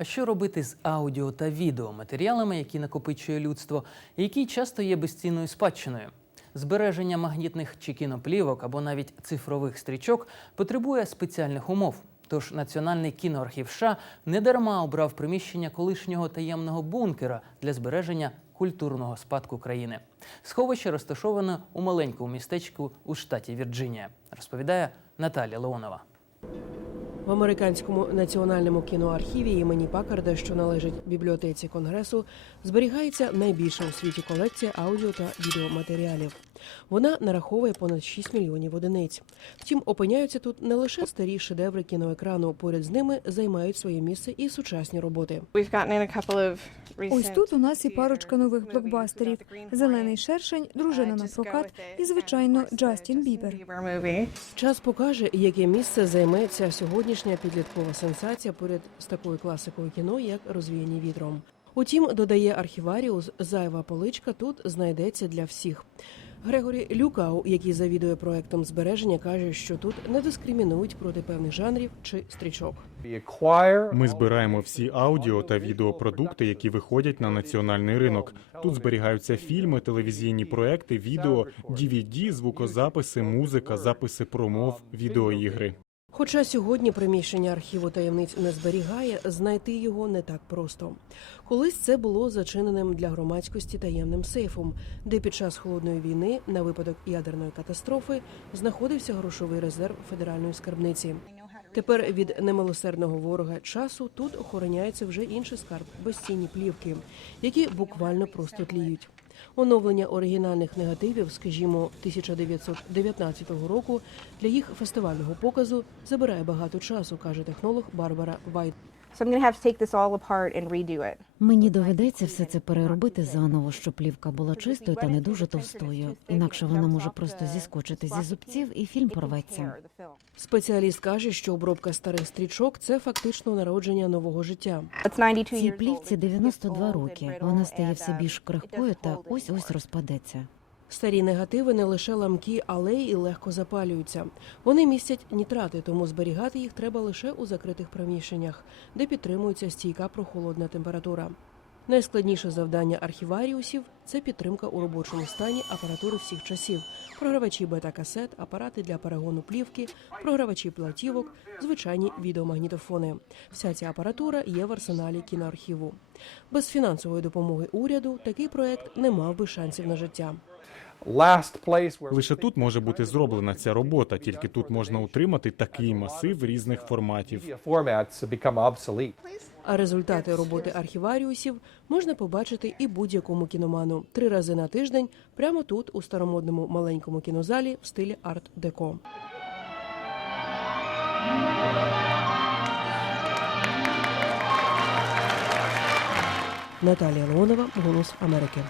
А що робити з аудіо та відеоматеріалами, які накопичує людство, які часто є безцінною спадщиною? Збереження магнітних чи кіноплівок або навіть цифрових стрічок потребує спеціальних умов. Тож Національний кіноархів США недарма обрав приміщення колишнього таємного бункера для збереження культурного спадку країни. Сховище розташоване у маленькому містечку у штаті Вірджинія, розповідає Наталя Леонова. В американському національному кіноархіві імені Пакарда, що належить бібліотеці конгресу, зберігається найбільша у світі колекція аудіо та відеоматеріалів. Вона нараховує понад 6 мільйонів одиниць. Втім, опиняються тут не лише старі шедеври кіноекрану. Поряд з ними займають своє місце і сучасні роботи. Ось тут у нас і парочка нових блокбастерів: Зелений шершень, uh, дружина на прокат і, звичайно, Джастін Бібер. Час покаже, яке місце займе ця сьогоднішня підліткова сенсація поряд з такою класикою кіно, як розвіяні вітром. Утім, додає архіваріус, зайва поличка тут знайдеться для всіх. Грегорі Люкау, який завідує проектом збереження, каже, що тут не дискримінують проти певних жанрів чи стрічок. Ми збираємо всі аудіо та відеопродукти, які виходять на національний ринок. Тут зберігаються фільми, телевізійні проекти, відео, DVD, звукозаписи, музика, записи промов, відеоігри. Хоча сьогодні приміщення архіву таємниць не зберігає, знайти його не так просто. Колись це було зачиненим для громадськості таємним сейфом, де під час холодної війни на випадок ядерної катастрофи знаходився грошовий резерв федеральної скарбниці. Тепер від немилосердного ворога часу тут охороняється вже інший скарб безцінні плівки, які буквально просто тліють. Оновлення оригінальних негативів, скажімо, 1919 року, для їх фестивального показу забирає багато часу, каже технолог Барбара Вайт. So I'm going to have to take this all apart and redo it. Мені доведеться все це переробити заново, щоб плівка була чистою та не дуже товстою. Інакше вона може просто зіскочити зі зубців і фільм порветься. Спеціаліст каже, що обробка старих стрічок це фактично народження нового життя. It's 92 Цій плівці It's 92 роки. Вона стає все більш крихкою та ось ось розпадеться. Старі негативи не лише ламкі, але й легко запалюються. Вони містять нітрати, тому зберігати їх треба лише у закритих приміщеннях, де підтримується стійка прохолодна температура. Найскладніше завдання архіваріусів це підтримка у робочому стані апаратури всіх часів: програвачі бета-касет, апарати для перегону плівки, програвачі платівок, звичайні відеомагнітофони. Вся ця апаратура є в арсеналі кіноархіву. Без фінансової допомоги уряду такий проект не мав би шансів на життя. Лише тут може бути зроблена ця робота, тільки тут можна утримати такий масив різних форматів. А результати роботи архіваріусів можна побачити і будь-якому кіноману три рази на тиждень, прямо тут, у старомодному маленькому кінозалі в стилі арт-деко. Наталія Леонова, Голос Америки.